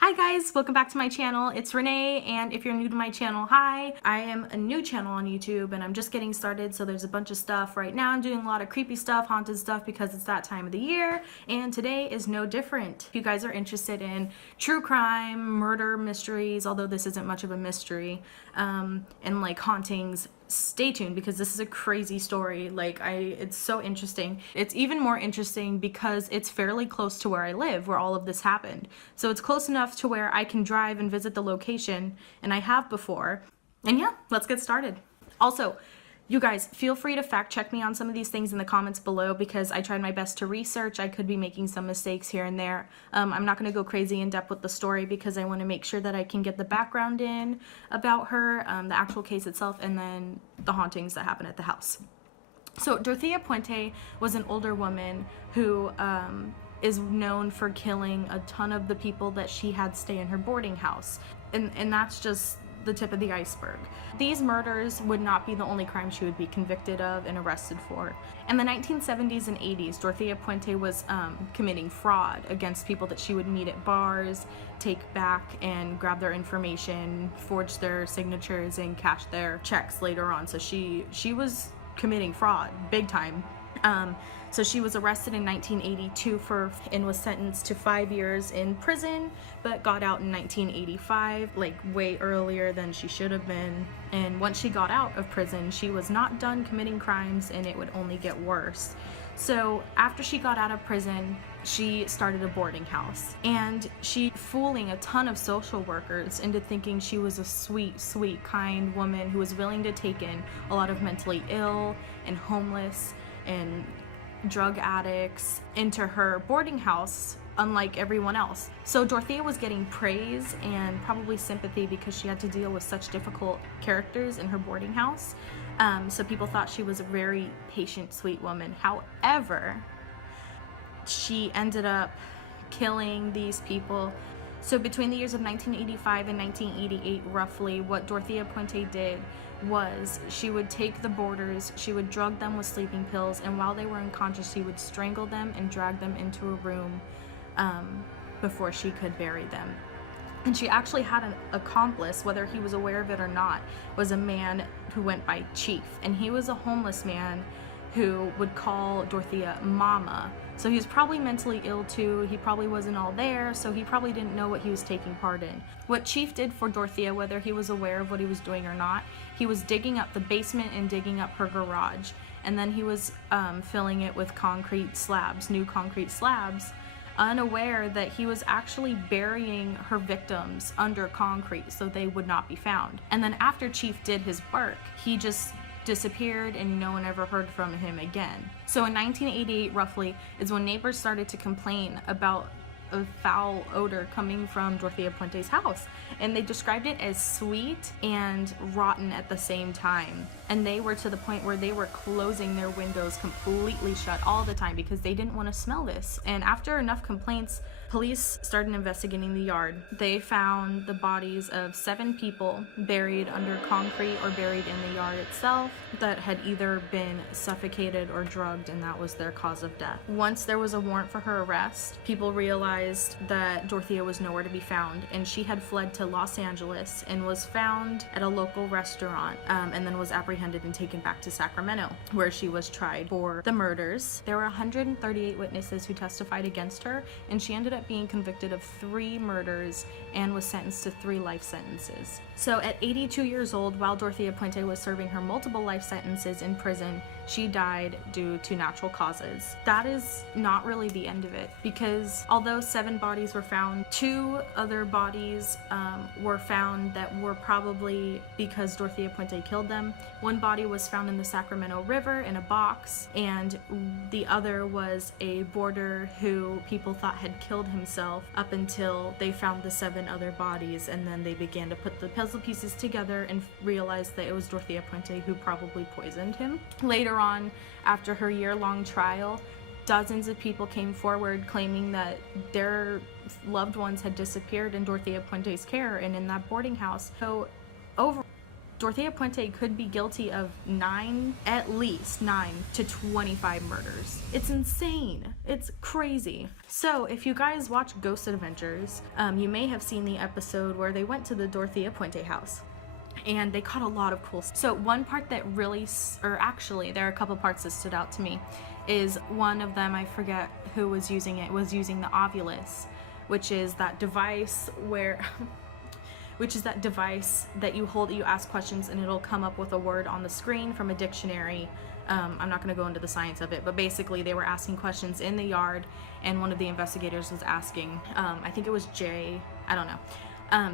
Hi guys, welcome back to my channel. It's Renee, and if you're new to my channel, hi. I am a new channel on YouTube and I'm just getting started, so there's a bunch of stuff. Right now I'm doing a lot of creepy stuff, haunted stuff, because it's that time of the year, and today is no different. If you guys are interested in true crime, murder mysteries, although this isn't much of a mystery, and like hauntings, stay tuned because this is a crazy story. It's so interesting. It's even more interesting because it's fairly close to where I live, where all of this happened. So it's close enough to where I can drive and visit the location, and I have before. And yeah, let's get started. Also, you guys, feel free to fact check me on some of these things in the comments below because I tried my best to research. I could be making some mistakes here and there. I'm not going to go crazy in depth with the story because I want to make sure that I can get the background in about her, the actual case itself, and then the hauntings that happen at the house. So Dorothea Puente was an older woman who is known for killing a ton of the people that she had stay in her boarding house. And that's just the tip of the iceberg. These murders would not be the only crime she would be convicted of and arrested for. In the 1970s and 80s, Dorothea Puente was committing fraud against people that she would meet at bars, take back and grab their information, forge their signatures, and cash their checks later on. So she was committing fraud big time. So she was arrested in 1982 and was sentenced to 5 years in prison, but got out in 1985, like way earlier than she should have been. And once she got out of prison, she was not done committing crimes and it would only get worse. So after she got out of prison, she started a boarding house, and she fooling a ton of social workers into thinking she was a sweet, sweet, kind woman who was willing to take in a lot of mentally ill and homeless and drug addicts into her boarding house, unlike everyone else. So Dorothea was getting praise and probably sympathy because she had to deal with such difficult characters in her boarding house. So people thought she was a very patient, sweet woman. However, she ended up killing these people. So between the years of 1985 and 1988, roughly, what Dorothea Puente did was she would take the boarders, she would drug them with sleeping pills, and while they were unconscious, she would strangle them and drag them into a room before she could bury them. And she actually had an accomplice, whether he was aware of it or not, was a man who went by Chief, and he was a homeless man who would call Dorothea Mama. So he was probably mentally ill too. He probably wasn't all there, so he probably didn't know what he was taking part in. What Chief did for Dorothea, whether he was aware of what he was doing or not, he was digging up the basement and digging up her garage, and then he was filling it with concrete slabs, new concrete slabs, unaware that he was actually burying her victims under concrete so they would not be found. And then after Chief did his work, he just disappeared and no one ever heard from him again. So in 1988 roughly is when neighbors started to complain about a foul odor coming from Dorothea Puente's house, and they described it as sweet and rotten at the same time. And they were to the point where they were closing their windows completely shut all the time because they didn't want to smell this. And after enough complaints, police started investigating the yard. They found the bodies of 7 people buried under concrete or buried in the yard itself that had either been suffocated or drugged, and that was their cause of death. Once there was a warrant for her arrest, people realized that Dorothea was nowhere to be found, and she had fled to Los Angeles and was found at a local restaurant, and then was apprehended and taken back to Sacramento, where she was tried for the murders. There were 138 witnesses who testified against her, and she ended up being convicted of 3 murders and was sentenced to 3 life sentences. So at 82 years old, while Dorothea Puente was serving her multiple life sentences in prison, she died due to natural causes. That is not really the end of it, because although 7 bodies were found, 2 other bodies were found that were probably because Dorothea Puente killed them. One body was found in the Sacramento River in a box, and the other was a boarder who people thought had killed himself up until they found the 7 other bodies, and then they began to put the puzzle pieces together and realized that it was Dorothea Puente who probably poisoned him. Later on, after her year-long trial, dozens of people came forward claiming that their loved ones had disappeared in Dorothea Puente's care and in that boarding house. So Dorothea Puente could be guilty of at least 9 to 25 murders. It's insane. It's crazy. So if you guys watch Ghost Adventures, you may have seen the episode where they went to the Dorothea Puente house. And they caught a lot of cool stuff. So one part that really, or actually there are a couple parts that stood out to me, is one of them, I forget who was using it, was using the ovulus, which is that device where, which is that device that you hold, you ask questions and it'll come up with a word on the screen from a dictionary. I'm not going to go into the science of it, but basically they were asking questions in the yard, and one of the investigators was asking, I think it was Jay, I don't know.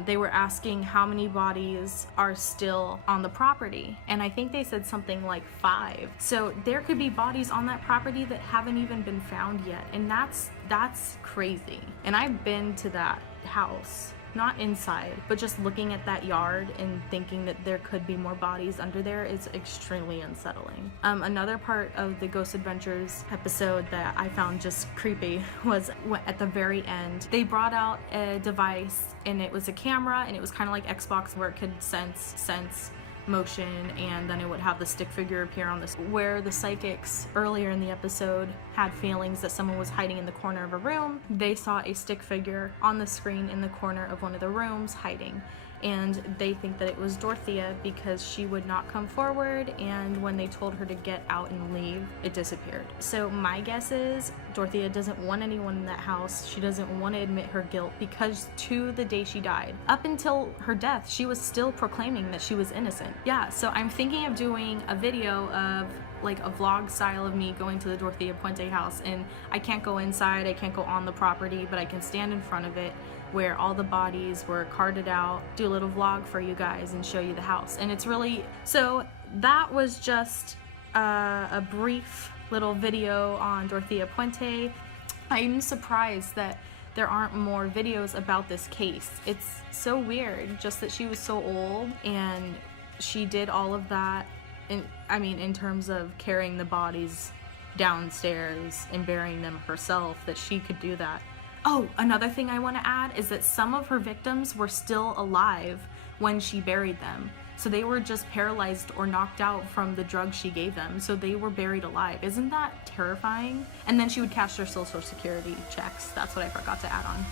They were asking how many bodies are still on the property, and I think they said something like 5. So there could be bodies on that property that haven't even been found yet, and that's crazy. And I've been to that house, not inside, but just looking at that yard and thinking that there could be more bodies under there is extremely unsettling. Another part of the Ghost Adventures episode that I found just creepy was at the very end. They brought out a device, and it was a camera, and it was kind of like Xbox, where it could sense motion, and then it would have the stick figure appear on this, where the psychics earlier in the episode had feelings that someone was hiding in the corner of a room. They saw a stick figure on the screen in the corner of one of the rooms hiding, and they think that it was Dorothea because she would not come forward, and when they told her to get out and leave, it disappeared. So my guess is Dorothea doesn't want anyone in that house. She doesn't want to admit her guilt, because to the day she died, up until her death, she was still proclaiming that she was innocent. Yeah, so I'm thinking of doing a video of like a vlog style of me going to the Dorothea Puente house, and I can't go inside, I can't go on the property, but I can stand in front of it where all the bodies were carted out, do a little vlog for you guys and show you the house. And it's really, so that was just a brief little video on Dorothea Puente. I'm surprised that there aren't more videos about this case. It's so weird just that she was so old and she did all of that. In terms of carrying the bodies downstairs and burying them herself, that she could do that. Oh, another thing I want to add is that some of her victims were still alive when she buried them. So they were just paralyzed or knocked out from the drugs she gave them. So they were buried alive. Isn't that terrifying? And then she would cash their Social Security checks. That's what I forgot to add on.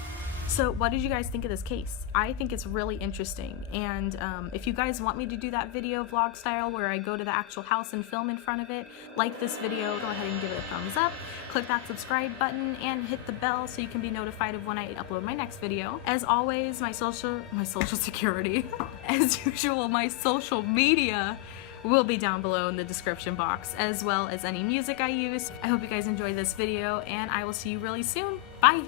So what did you guys think of this case? I think it's really interesting, and if you guys want me to do that video vlog style where I go to the actual house and film in front of it, like this video, go ahead and give it a thumbs up, click that subscribe button, and hit the bell so you can be notified of when I upload my next video. As always, my social security, as usual, my social media will be down below in the description box, as well as any music I use. I hope you guys enjoyed this video, and I will see you really soon. Bye!